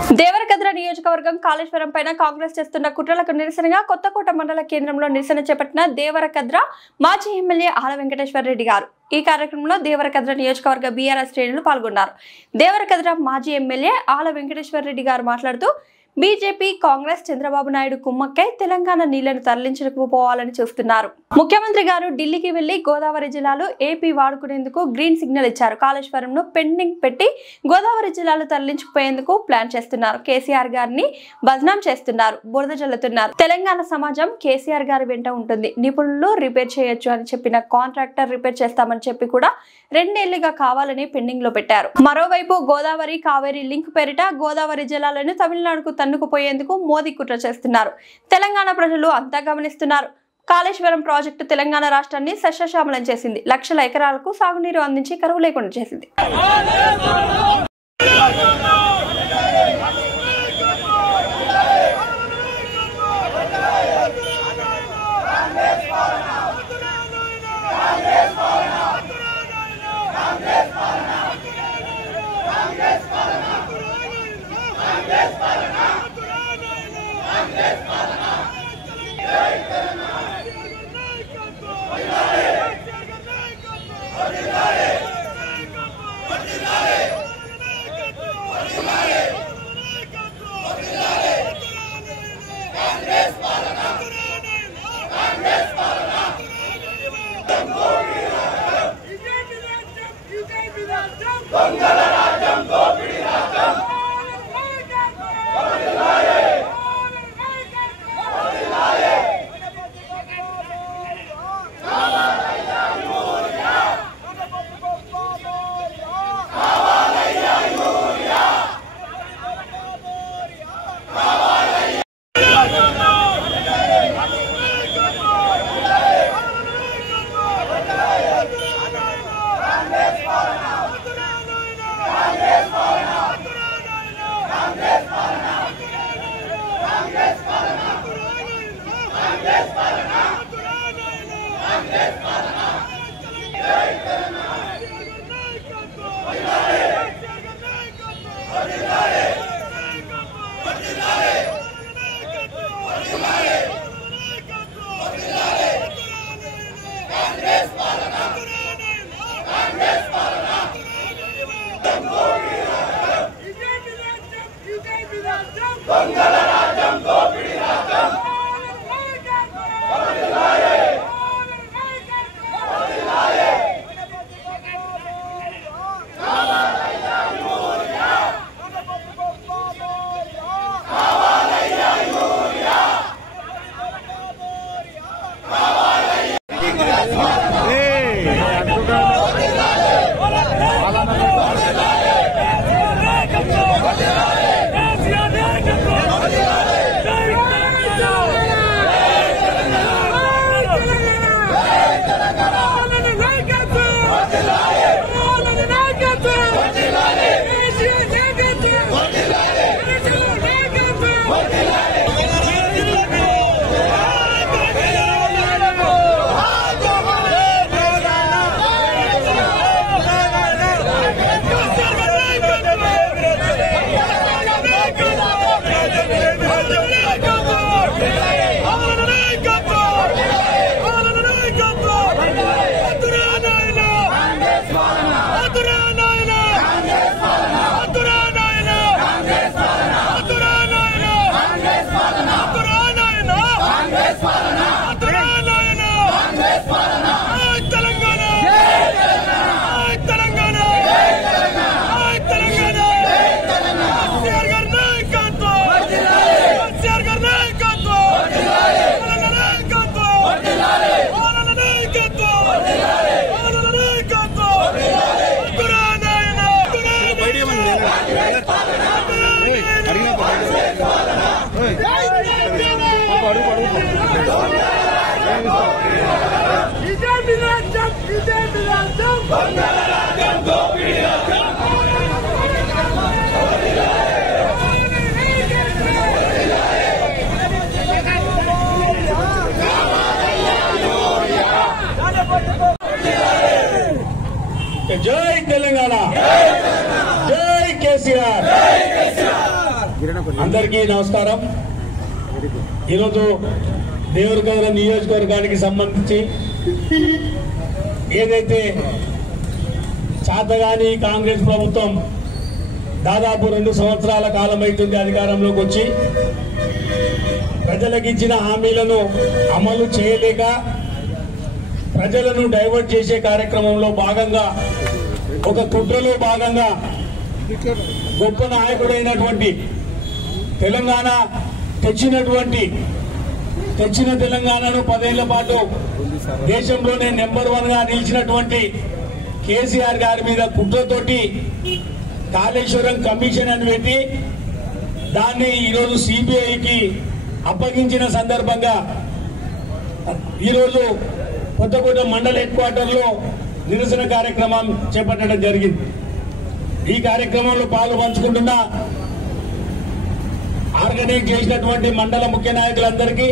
దేవరకద్ర నియోజకవర్గం కాళేశ్వరం పైన కాంగ్రెస్ చేస్తున్న కుట్రలకు నిరసనగా కొత్తకోట మండల కేంద్రంలో నిరసన చేపట్టిన దేవరకద్ర మాజీ ఎమ్మెల్యే ఆల వెంకటేశ్వర రెడ్డి గారు. ఈ కార్యక్రమంలో దేవరకద్ర నియోజకవర్గ బీఆర్ఎస్ శ్రేణులు పాల్గొన్నారు. దేవరకద్ర మాజీ ఎమ్మెల్యే ఆల వెంకటేశ్వర రెడ్డి గారు మాట్లాడుతూ బీజేపీ కాంగ్రెస్ చంద్రబాబు నాయుడు కుమ్మక్కై తెలంగాణ నీళ్లను తరలించకపోవాలని చూస్తున్నారు. ముఖ్యమంత్రి గారు ఢిల్లీకి వెళ్లి గోదావరి జిల్లాలో ఏపీ వాడుకునేందుకు గ్రీన్ సిగ్నల్ ఇచ్చారు. కాళేశ్వరంను పెండింగ్ పెట్టి గోదావరి జిల్లాలో తరలించుకుపోయేందుకు ప్లాన్ చేస్తున్నారు. కేసీఆర్ గారిని బదనాం చేస్తున్నారు, బురద జల్లుతున్నారు. తెలంగాణ సమాజం కేసీఆర్ గారి వెంట ఉంటుంది. నిపుణులు రిపేర్ చేయొచ్చు అని చెప్పిన కాంట్రాక్టర్ రిపేర్ చేస్తామని చెప్పి కూడా 2 ఏళ్లుగా కావాలని పెండింగ్ లో పెట్టారు. మరోవైపు గోదావరి కావేరీ లింక్ పేరిట గోదావరి జలాలను తమిళనాడుకు తన్నుకుపోయేందుకు మోదీ కుట్ర చేస్తున్నారు. తెలంగాణ ప్రజలు అంతా గమనిస్తున్నారు. కాళేశ్వరం ప్రాజెక్టు తెలంగాణ రాష్ట్రాన్ని సస్యశ్యామలం చేసింది. లక్షల ఎకరాలకు సాగునీరు అందించి కరువు లేకుండా చేసింది. అందరికీ నమస్కారం. ఈరోజు దేవరకద్ర నియోజకవర్గానికి సంబంధించి ఏదైతే చాతగాని కాంగ్రెస్ ప్రభుత్వం దాదాపు 2 సంవత్సరాల కాలం అవుతుంది అధికారంలోకి వచ్చి ప్రజలకు ఇచ్చిన హామీలను అమలు చేయలేక ప్రజలను డైవర్ట్ చేసే కార్యక్రమంలో భాగంగా ఒక కుట్రలో భాగంగా గొప్ప నాయకుడైనటువంటి తెలంగాణ తెచ్చిన తెలంగాణను 10 ఏళ్ల పాటు దేశంలోనే నెంబర్ 1 గా నిలిచినటువంటి కేసీఆర్ గారి మీద కుట్రతోటి కాళేశ్వరం కమిషన్ అని పెట్టి దాన్ని ఈరోజు సిబిఐకి అప్పగించిన సందర్భంగా ఈరోజు కొత్తగూడెం మండల హెడ్ క్వార్టర్ లో నిరసన కార్యక్రమం చేపట్టడం జరిగింది. ఈ కార్యక్రమంలో పాలు పంచుకుంటున్న ఆర్గనైజ్ చేసినటువంటి మండల ముఖ్య నాయకులందరికీ,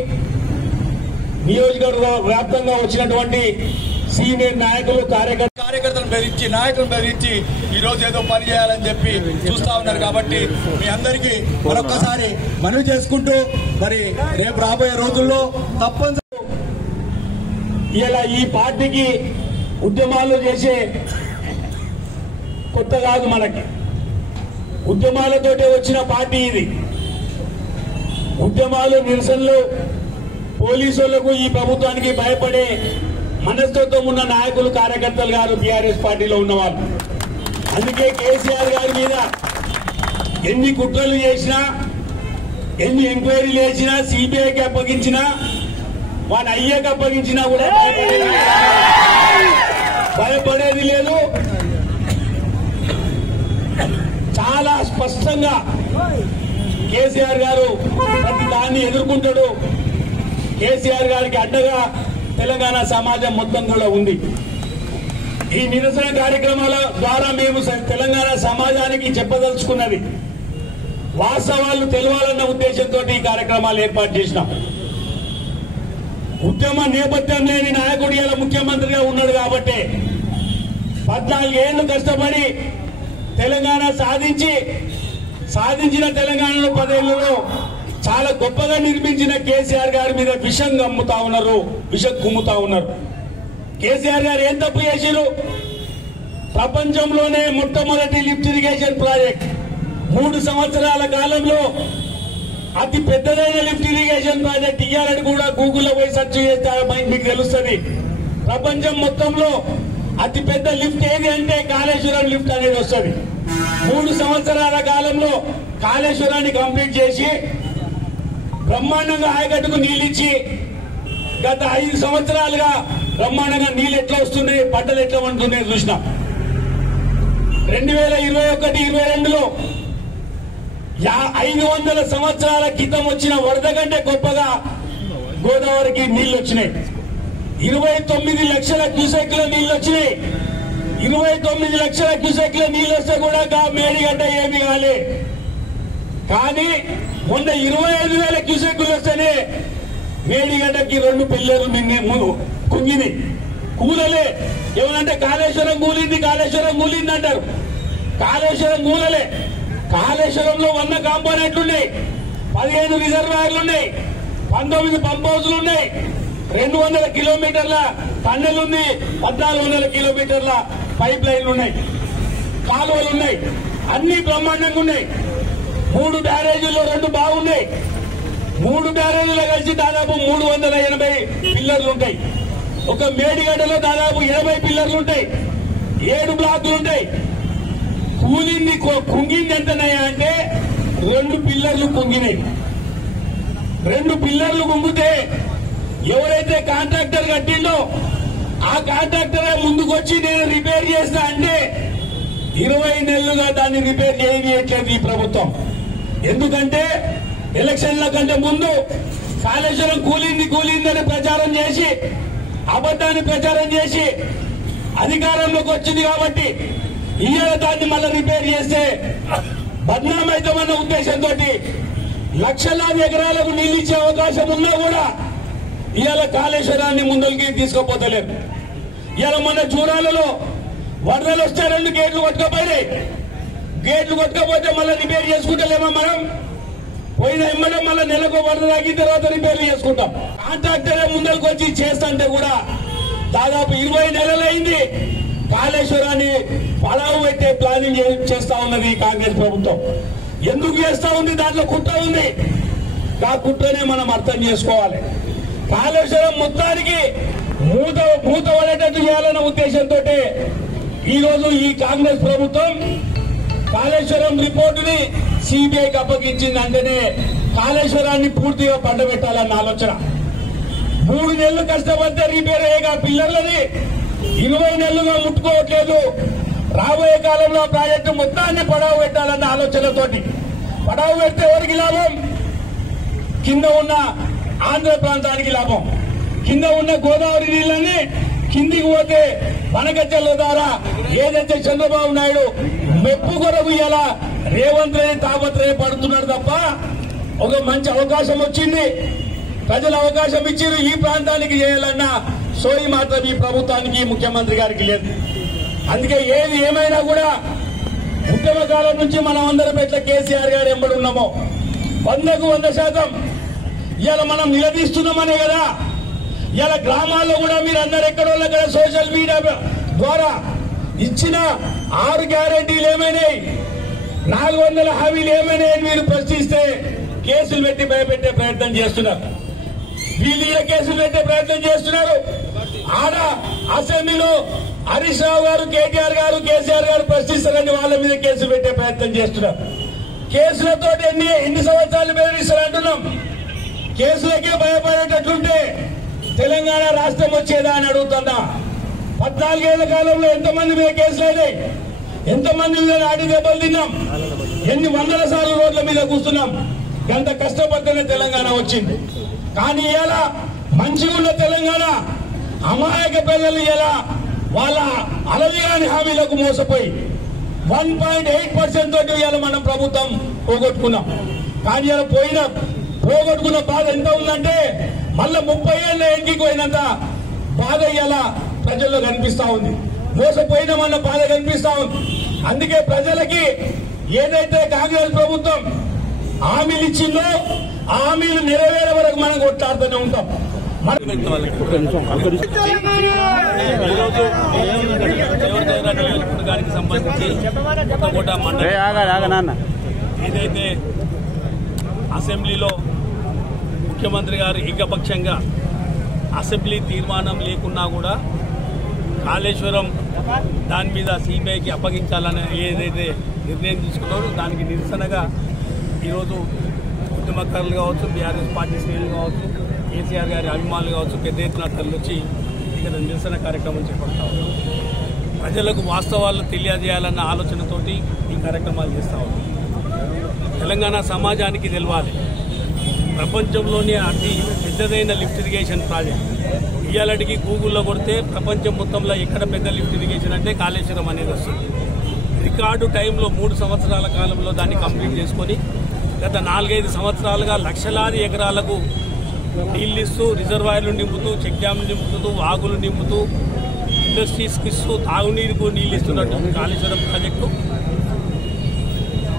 నియోజకవర్గ వ్యాప్తంగా వచ్చినటువంటి సీనియర్ నాయకులు కార్యకర్తలను బెదిరించి నాయకులను బెదిరించి ఈ రోజు ఏదో పని చేయాలని చెప్పి చూస్తా ఉన్నారు. కాబట్టి మీ అందరికీ మరొకసారి మనవి చేసుకుంటూ మరి రేపు రాబోయే రోజుల్లో తప్పనిసరి ఇలా ఈ పార్టీకి ఉద్యమాలు చేసే కొత్త కాదు, మనకి ఉద్యమాలతోటే వచ్చిన పార్టీ ఇది. ఉద్యమాలు నిరసనలు పోలీసులకు ఈ ప్రభుత్వానికి భయపడే మనస్తత్వం ఉన్న నాయకులు కార్యకర్తలు గారు టీఆర్ఎస్ పార్టీలో ఉన్నవాళ్ళు. అందుకే కేసీఆర్ గారి మీద ఎన్ని కుట్రలు చేసినా ఎన్ని ఎంక్వైరీలు చేసినా సిబిఐకి అప్పగించినా వాళ్ళ అయ్యకి అప్పగించినా కూడా భయపడేది లేదు. చాలా స్పష్టంగా కేసీఆర్ గారు ప్రతి దాన్ని ఎదుర్కొంటాడు. కేసీఆర్ గారికి అడ్డగా తెలంగాణ సమాజం మొత్తం కూడా ఉంది. ఈ నిరసన కార్యక్రమాల ద్వారా మేము తెలంగాణ సమాజానికి చెప్పదలుచుకున్నది వాస్తవాలు తెలవాలన్న ఉద్దేశంతో ఈ కార్యక్రమాలు ఏర్పాటు చేసినాం. ఉద్యమ నేపథ్యం లేని నాయకుడు ఇలా ముఖ్యమంత్రిగా ఉన్నాడు కాబట్టి 14 ఏళ్లు కష్టపడి తెలంగాణ సాధించిన తెలంగాణలో 10 ఏళ్లలో చాలా గొప్పగా నిర్మించిన కేసీఆర్ గారి మీద విషం కుమ్ముతా ఉన్నారు. కేసీఆర్ గారు ఏం తప్పు చేశారు? ప్రపంచంలోనే మొట్టమొదటి లిఫ్ట్ ఇరిగేషన్ ప్రాజెక్ట్ 3 సంవత్సరాల కాలంలో అతి పెద్దదైన లిఫ్ట్ ఇరిగేషన్ ప్రాజెక్ట్ ఇయ్యాలని కూడా గూగుల్లో పోయి సెర్చ్ చేస్తే మీకు తెలుస్తుంది. ప్రపంచం మొత్తంలో అతి పెద్ద లిఫ్ట్ ఏది అంటే కాళేశ్వరం లిఫ్ట్ అనేది వస్తుంది. 3 సంవత్సరాల కాలంలో కాళేశ్వరాన్ని కంప్లీట్ చేసి బ్రహ్మాండంగా ఆయకట్టుకు నీళ్ళిచ్చి గత 5 సంవత్సరాలుగా బ్రహ్మాండంగా నీళ్ళు ఎట్లా వస్తున్నాయి, పంటలు ఎట్లా పండుతున్నాయి చూసినాం. 2021-22లో 500 సంవత్సరాల క్రితం వచ్చిన వరద కంటే గొప్పగా గోదావరికి నీళ్లు వచ్చినాయి. 29 లక్షల క్యూసెక్ల నీళ్లు వచ్చినాయి. 29 లక్షల క్యూసెక్ల నీళ్లు వస్తే కూడా మేడిగడ్డ ఏమి కాలే. కానీ మొన్న 25,000 క్యూసెక్లు వస్తేనే మేడిగడ్డకి 2 పిల్లలు కుంగిని కూలలే. ఏమనంటే కాళేశ్వరం కూలింది అంటారు. కాళేశ్వరం కూలలే. కాళేశ్వరంలో 100 కాంపోనెంట్లు ఉన్నాయి, 15 రిజర్వాయర్లు ఉన్నాయి, 19 పంప్ హౌస్లు ఉన్నాయి, 200 కిలోమీటర్ల టన్నెల్ ఉంది, 1400 కిలోమీటర్ల పైప్ లైన్లు ఉన్నాయి, కాలువలు ఉన్నాయి, అన్ని బ్రహ్మాండంగా ఉన్నాయి. 3 బ్యారేజీల్లో 2 బాగున్నాయి. 3 బ్యారేజీలు కలిసి దాదాపు 380 పిల్లర్లు ఉంటాయి. ఒక మేడిగడ్డలో దాదాపు 80 పిల్లర్లు ఉంటాయి, 7 బ్లాకులు ఉంటాయి. కుంగింది ఎంతనయ్యా అంటే 2 పిల్లర్లు కుంగినాయి. 2 పిల్లర్లు కుంగితే ఎవరైతే కాంట్రాక్టర్ కట్టిండో ఆ కాంట్రాక్టరే ముందుకు వచ్చి నేను రిపేర్ చేస్తా అంటే 20 నెలలుగా దాన్ని రిపేర్ చేయట్లేదు ఈ ప్రభుత్వం. ఎందుకంటే ఎలక్షన్ల కంటే ముందు కాళేశ్వరం కూలిందని ప్రచారం చేసి అబద్దాన్ని ప్రచారం చేసి అధికారంలోకి వచ్చింది కాబట్టి ఇవాళ దాన్ని మళ్ళీ రిపేర్ చేస్తే బద్నామైతామన్న ఉద్దేశంతో లక్షలాది ఎకరాలకు నీళ్ళు ఇచ్చే అవకాశం ఉన్నా కూడా ఇవాళ కాళేశ్వరాన్ని ముందరికి తీసుకోపోతలేరు. ఇవాళ మన చూరాలలో వరదలు వస్తే 2 గేట్లు కొట్టుకపోయినాయి. గేట్లు కొట్టుకపోతే మళ్ళీ రిపేర్ చేసుకుంటలేమా మనం? పోయిన ఎమ్మడే మళ్ళీ నెలకు వరద తగ్గిన తర్వాత రిపేర్లు చేసుకుంటాం. కాంట్రాక్టరే ముందరికి వచ్చి చేస్తుంటే కూడా దాదాపు 20 నెలలైంది కాళేశ్వరాన్ని పడావు పెట్టే ప్లానింగ్ చేస్తా ఉన్నది కాంగ్రెస్ ప్రభుత్వం. ఎందుకు చేస్తా ఉంది? దాంట్లో కుట్ర ఉంది. ఆ కుట్రనే మనం అర్థం చేసుకోవాలి. కాళేశ్వరం మొత్తానికి మూత పడేటట్టు చేయాలన్న ఉద్దేశంతో ఈ రోజు ఈ కాంగ్రెస్ ప్రభుత్వం కాళేశ్వరం రిపోర్టుని సిబిఐకి అప్పగించింది. అంటేనే కాళేశ్వరాన్ని పూర్తిగా పండబెట్టాలన్న ఆలోచన. 3 నెలలు కష్టపడితే రిపేర్ అయ్యేగా పిల్లర్లని 20 నెలలుగా ముట్టుకోవట్లేదు. రాబోయే కాలంలో ప్రాజెక్టు మొత్తాన్ని పడావు పెట్టాలన్న ఆలోచనతోటి. పడావు పెడితే ఎవరికి లాభం? కింద ఉన్న ఆంధ్ర ప్రాంతానికి లాభం. కింద ఉన్న గోదావరి నీళ్ళని కిందికి పోతే వనగచ్చల ద్వారా ఏదైతే చంద్రబాబు నాయుడు మెప్పు కొరకు ఇలా రేవంత్ రెడ్డి తాపత్రయ పడుతున్నాడు తప్ప ఒక మంచి అవకాశం వచ్చింది. ప్రజలు అవకాశం ఇచ్చారు. ఈ ప్రాంతానికి చేయాలన్న సోయి మాత్రం ఈ ప్రభుత్వానికి ముఖ్యమంత్రి గారికి లేదు. అందుకే ఏది ఏమైనా కూడా ఉద్యమ కాలం నుంచి మనం అందరం ఎట్లా కేసీఆర్ గారు ఎంబడి ఉన్నామో 100కు 100% ఇలా మనం నిలదీస్తున్నామనే కదా. ఇలా గ్రామాల్లో కూడా మీరు అందరు ఎక్కడోళ్ళు అక్కడ సోషల్ మీడియా ద్వారా ఇచ్చిన 6 గ్యారెంటీలు ఏమైనాయి, 400 హామీలు ఏమైనాయని మీరు ప్రశ్నిస్తే కేసులు పెట్టి భయపెట్టే ప్రయత్నం చేస్తున్నారు. వీళ్ళు కేసులు పెట్టే ప్రయత్నం చేస్తున్నారు. ఆడ అసెంబ్లీలో హరీష్ రావు గారు, కేటీఆర్ గారు, కేసీఆర్ గారు ప్రశ్నిస్తారని వాళ్ళ మీద కేసులు పెట్టే ప్రయత్నం చేస్తున్నారు. కేసులతో ఎన్ని సంవత్సరాలు బెదిరిస్తారు అంటున్నాం. కేసులకే భయపడేటట్లుంటే తెలంగాణ రాష్ట్రం వచ్చేదా అని అడుగుతున్నా. 14 ఏళ్ల కాలంలో ఎంతమంది మీద కేసులు అయినాయి? ఎంతమంది మీద నాటి దెబ్బలు తిన్నాం? ఎన్ని వందల సార్లు రోడ్ల మీద కూర్చున్నాం? ఎంత కష్టపడితేనే తెలంగాణ వచ్చింది. కానీ ఇలా మంచిగా ఉన్న తెలంగాణ అమాయక ప్రజలు ఇలా వాళ్ళ అలవిగాని హామీలకు మోసపోయి 1.8% తోటి ఇలా మనం ప్రభుత్వం పోగొట్టుకున్నాం. కానీ ఇలా పోగొట్టుకున్న బాధ ఎంత ఉందంటే మళ్ళా 30 ఏళ్ళ ఎక్కిపోయినంత బాధ ఇలా ప్రజల్లో కనిపిస్తా ఉంది. మోసపోయినామన్న బాధ కనిపిస్తా ఉంది. అందుకే ప్రజలకి ఏదైతే కాంగ్రెస్ ప్రభుత్వం హామీలు ఇచ్చిందో ఆ హామీలు నెరవేరే వరకు మనం కొట్లాడుతూనే ఉంటాం. సంబంధించి ఏదైతే అసెంబ్లీలో ముఖ్యమంత్రి గారు ఏకపక్షంగా అసెంబ్లీ తీర్మానం లేకున్నా కూడా కాళేశ్వరం దాని మీద సిబిఐకి అప్పగించాలని ఏదైతే నిర్ణయం తీసుకున్నారో దానికి నిరసనగా ఈరోజు ఉద్యమకారులు కావచ్చు, బీఆర్ఎస్ పార్టీ శ్రేణులు కావచ్చు, కేసీఆర్ గారి అభిమానులు కావచ్చు పెద్ద ఎత్తున తరలివచ్చి ఇక్కడ నిరసన కార్యక్రమం చేపడతా ఉన్నాం. ప్రజలకు వాస్తవాలను తెలియజేయాలన్న ఆలోచనతోటి ఈ కార్యక్రమాలు చేస్తూ ఉన్నాం. తెలంగాణ సమాజానికి తెలవాలి ప్రపంచంలోనే అతి పెద్దదైన లిఫ్ట్ ఇరిగేషన్ ప్రాజెక్ట్. ఇవాళకి గూగుల్లో కొడితే ప్రపంచం మొత్తంలో ఎక్కడ పెద్ద లిఫ్ట్ ఇరిగేషన్ అంటే కాళేశ్వరం అనేది వస్తుంది. రికార్డు టైంలో 3 సంవత్సరాల కాలంలో దాన్ని కంప్లీట్ చేసుకొని గత 4-5 సంవత్సరాలుగా లక్షలాది ఎకరాలకు నీళ్ళిస్తూ, రిజర్వాయర్లు నింపుతూ, చెక్ డ్యామ్లు నింపుతూ, వాగులు నింపుతూ, ఇండస్ట్రీస్కి ఇస్తూ, తాగునీరుకు నీళ్ళు ఇస్తున్నట్టు కాళేశ్వరం ప్రాజెక్టు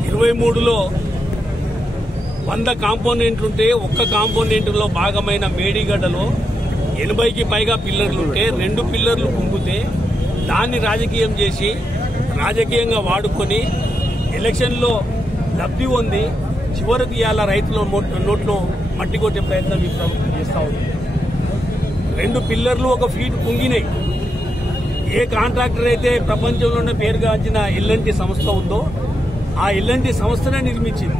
23లో 100 కాంపోనెంట్లుంటే ఒక్క కాంపోనెంట్లో భాగమైన మేడిగడ్డలో 80కి పైగా పిల్లర్లుంటే 2 పిల్లర్లు కుంగితే దాన్ని రాజకీయం చేసి రాజకీయంగా వాడుకొని ఎలక్షన్లో లబ్ధి పొంది చివరికి ఇవాళ రైతుల నోట్లో మట్టి కొట్టే ప్రయత్నం ఈ ప్రభుత్వం చేస్తూ ఉంది. 2 పిల్లర్లు 1 ఫీట్ కుంగినాయి. ఏ కాంట్రాక్టర్ అయితే ప్రపంచంలోనే పేరుగాంచిన ఎల్ఎన్టీ సంస్థ ఉందో ఆ ఎల్ఎన్టీ సంస్థనే నిర్మించింది.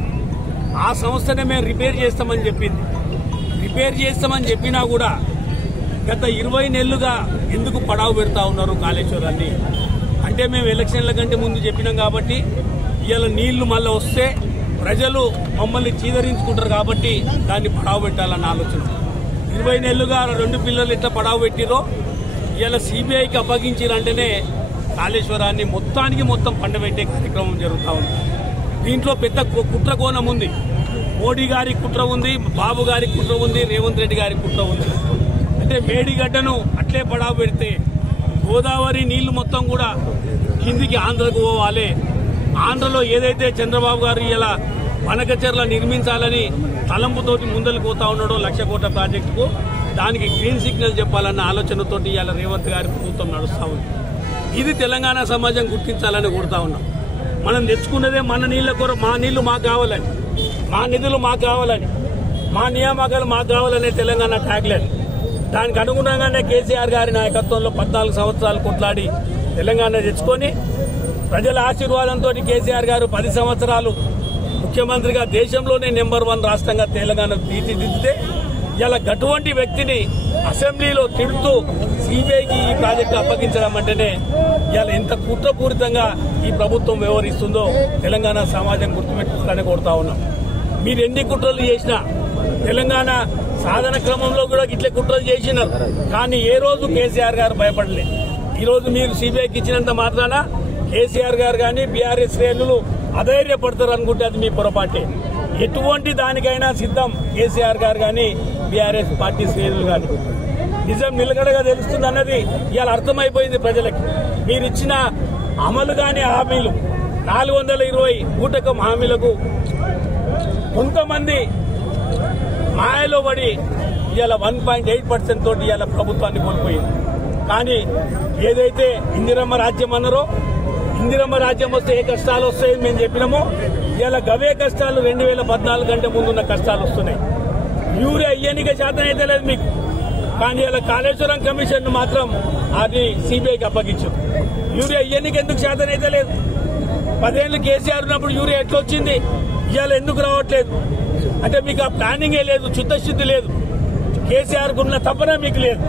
ఆ సంస్థనే మేము రిపేర్ చేస్తామని చెప్పింది. రిపేర్ చేస్తామని చెప్పినా కూడా గత 20 నెలలుగా ఎందుకు పడావు పెడతా ఉన్నారు కాళేశ్వరాన్ని అంటే మేము ఎలక్షన్ల కంటే ముందు చెప్పినాం కాబట్టి ఇవాళ నీళ్లు మళ్ళీ వస్తే ప్రజలు మమ్మల్ని చీదరించుకుంటారు కాబట్టి దాన్ని పడావు పెట్టాలన్న ఆలోచన. 20 నెలలుగా 2 పిల్లలు ఎట్లా పడావు పెట్టిరో ఇవాళ సిబిఐకి అప్పగించారంటేనే కాళేశ్వరాన్ని మొత్తం పండబెట్టే కార్యక్రమం జరుగుతూ ఉంది. దీంట్లో పెద్ద కుట్ర కోణం ఉంది. మోడీ గారి కుట్ర ఉంది, బాబు గారి కుట్ర ఉంది, రేవంత్ రెడ్డి గారి కుట్ర ఉంది. అంటే మేడిగడ్డను అట్లే పడావు పెడితే గోదావరి నీళ్లు మొత్తం కూడా కిందికి ఆంధ్రకు పోవాలి. ఆంధ్రలో ఏదైతే చంద్రబాబు గారు ఇలా వనకచెర్ల నిర్మించాలని తలంపుతోటి ముందరికి పోతా ఉన్నాడో 1,00,000 కోట్ల ప్రాజెక్టుకు దానికి గ్రీన్ సిగ్నల్ చెప్పాలన్న ఆలోచనతోటి ఇవాళ రేవంత్ గారి ప్రభుత్వం నడుస్తూ ఉంది. ఇది తెలంగాణ సమాజం గుర్తించాలని కోరుతా ఉన్నాం. మనం తెచ్చుకున్నదే మన నీళ్ల కొరకు, మా నీళ్లు మాకు కావాలని, మా నిధులు మాకు కావాలని, మా నియామకాలు మాకు కావాలనే తెలంగాణ ట్యాగ్లైన్. దానికి అనుగుణంగానే కేసీఆర్ గారి నాయకత్వంలో 14 సంవత్సరాలు కొట్లాడి తెలంగాణ తెచ్చుకొని ప్రజల ఆశీర్వాదంతో కేసీఆర్ గారు 10 సంవత్సరాలు ముఖ్యమంత్రిగా దేశంలోనే నెంబర్ 1 రాష్ట్రంగా తెలంగాణ తీర్చిదిద్దితే ఇలా అటువంటి వ్యక్తిని అసెంబ్లీలో తిడుతూ సిబిఐకి ఈ ప్రాజెక్టు అప్పగించడం అంటేనే ఇలా ఎంత కుట్రపూరితంగా ఈ ప్రభుత్వం వ్యవహరిస్తుందో తెలంగాణ సమాజం గుర్తుపెట్టుకోవాలని కోరుతా ఉన్నాం. మీరు ఎన్ని కుట్రలు చేసినా తెలంగాణ సాధన క్రమంలో కూడా ఇట్లే కుట్రలు చేసినారు. కానీ ఏ రోజు కేసీఆర్ గారు భయపడలేదు. ఈ రోజు మీరు సిబిఐకి ఇచ్చినంత మాత్రాన కేసీఆర్ గారు కానీ బీఆర్ఎస్ శ్రేణులు అధైర్యపడతారు అనుకుంటే అది మీ పొరపాటే. ఎటువంటి దానికైనా సిద్ధం కేసీఆర్ గారు కానీ బీఆర్ఎస్ పార్టీ శ్రేణులు కానీ. నిజం నిలకడగా తెలుస్తుంది అన్నది ఇవాళ అర్థమైపోయింది ప్రజలకి. మీరు ఇచ్చిన అమలు కాని హామీలు 420 బూటకం హామీలకు కొంతమంది మాయలో పడి ఇవాళ 1.8% తోటి ఇవాళ ప్రభుత్వాన్ని కోల్పోయింది. కానీ ఏదైతే ఇందిరమ్మ రాజ్యం అన్నారో, ఇందిరమ్మ రాజ్యం వస్తే ఏ కష్టాలు వస్తాయని మేము చెప్పినామో ఇవాళ గవే కష్టాలు 2014 కంటే ముందున్న కష్టాలు వస్తున్నాయి. యూరియా ఇయ్యనిక శాతం అయితే లేదు మీకు. కానీ ఇలా కాళేశ్వరం కమిషన్ మాత్రం అది సిబిఐకి అప్పగించారు. యూరియా ఇయ్యనిక ఎందుకు శాతం అయితే లేదు? 10 ఏళ్లు కేసీఆర్ ఉన్నప్పుడు యూరియా ఎట్లా వచ్చింది? ఇవాళ ఎందుకు రావట్లేదు? అంటే మీకు ఆ ప్లానింగే లేదు, చిత్తశుద్ధి లేదు. కేసీఆర్ కున్న తప్పన మీకు లేదు.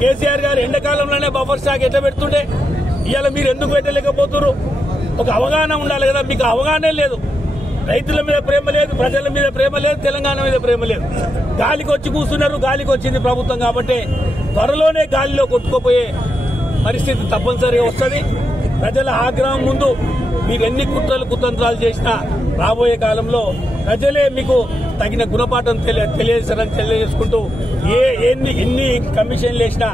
కేసీఆర్ గారు ఎండాకాలంలోనే బఫర్ స్టాక్ ఎట్లా పెడుతుండే, ఇవాళ మీరు ఎందుకు పెట్టలేకపోతున్నారు? ఒక అవగాహన ఉండాలి కదా, మీకు అవగాహనే లేదు. రైతుల మీద ప్రేమ లేదు, ప్రజల మీద ప్రేమ లేదు, తెలంగాణ మీద ప్రేమ లేదు. గాలికి వచ్చి కూర్చున్నారు. గాలికి వచ్చింది ప్రభుత్వం కాబట్టి త్వరలోనే గాలిలో కొట్టుకుపోయే పరిస్థితి తప్పనిసరిగా వస్తుంది. ప్రజల ఆగ్రహం ముందు మీరు ఎన్ని కుట్రలు కుతంత్రాలు చేసినా రాబోయే కాలంలో ప్రజలే మీకు తగిన గుణపాఠం తెలియజేసుకుంటూ ఎన్ని కమిషన్లు వేసినా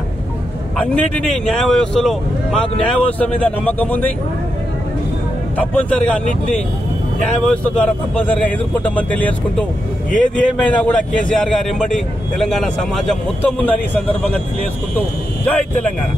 అన్నిటినీ న్యాయ వ్యవస్థలో మాకు న్యాయ వ్యవస్థ మీద నమ్మకం ఉంది. తప్పనిసరిగా అన్నింటినీ న్యాయ వ్యవస్థ ద్వారా తప్పనిసరిగా ఎదుర్కొంటామని తెలియజేసుకుంటూ ఏది ఏమైనా కూడా కేసీఆర్ గారు ఎంబడి తెలంగాణ సమాజం మొత్తం ఉందని ఈ సందర్భంగా తెలియజేసుకుంటూ జై తెలంగాణ.